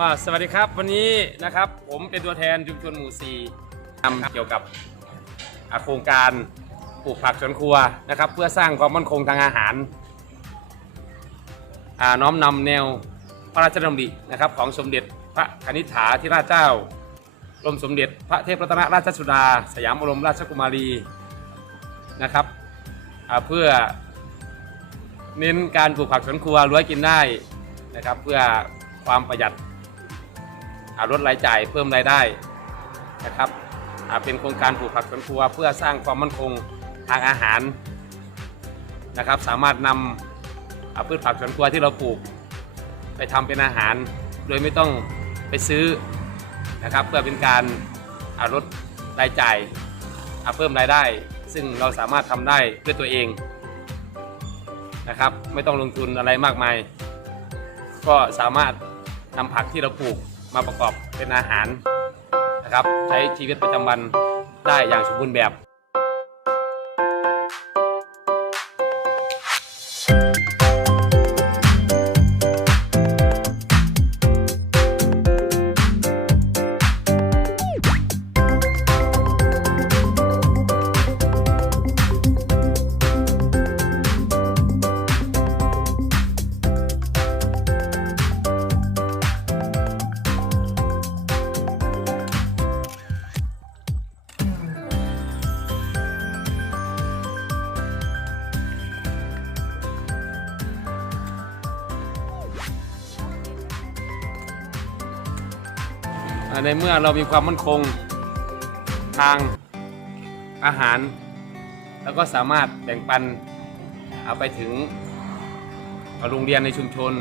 อ่าสวัสดีครับวันนี้นะครับผมเป็นตัวแทนชุมชนหมู่ซีนำเกี่ยวกับอ่าโครงการปลูกผักสวนครัวนะครับ เพื่อสร้างความมั่นคงทางอาหารอ่าน้อมนำแนวพระราชดำรินะครับ ของสมเด็จพระคณิษฐาธิราชเจ้ากรมสมเด็จพระเทพรัตนราชสุดา สยามบรมราชกุมารีนะครับอ่าเพื่อ เน้นการปลูกผักสวนครัวรั้วกินได้นะครับ เพื่อความประหยัด ลดรายจ่ายเพิ่มรายได้นะครับเป็นโครงการปลูกผักสวนครัว เพื่อสร้างความมั่นคงทางอาหารนะครับ สามารถนำอ่าพืชผักสวนครัวที่เราปลูก ไปทำเป็นอาหาร โดยไม่ต้องไปซื้อนะครับเพื่อเป็นการาลดรายจ่ายาเพิ่มรายได้ ซึ่งเราสามารถทำได้ด้วยตัวเองนะครับ ไม่ต้องลงทุนอะไรมากมาย ก็สามารถนำผักที่เราปลูก มาประกอบเป็นอาหารนะครับ ใช้ชีวิตประจำวันได้อย่างสมบูรณ์แบบ ในเมื่อเรามีความมั่นคงทางอาหาร แล้วก็สามารถแบ่งปันเอาไปถึงโรงเรียนในชุมชน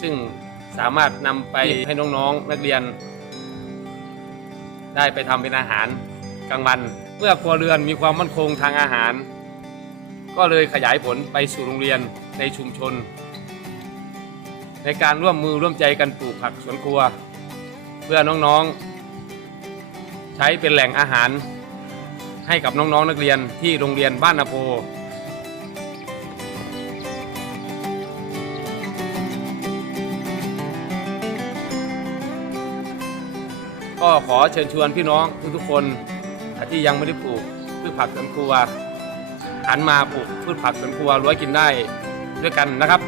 ซึ่งสามารถนำไปให้น้องๆนักเรียน ได้ไปทำเป็นอาหารกลางวัน เมื่อครัวเรือนมีความมั่นคงทางอาหาร ก็เลยขยายผลไปสู่โรงเรียนในชุมชน ในการร่วมมือร่วมใจกันปลูกผักสวนครัว เพื่อน้องๆ ใช้เป็นแหล่งอาหาร ให้กับน้องๆนักเรียนที่โรงเรียนบ้านนาโพก็ขอเชิญชวนพี่น้องทุกๆคนที่ยังไม่ได้ปลูกพืชผักสวนครัวหันมาปลูกพืชผักสวนครัวรั้วกินได้ด้วยกันนะครับ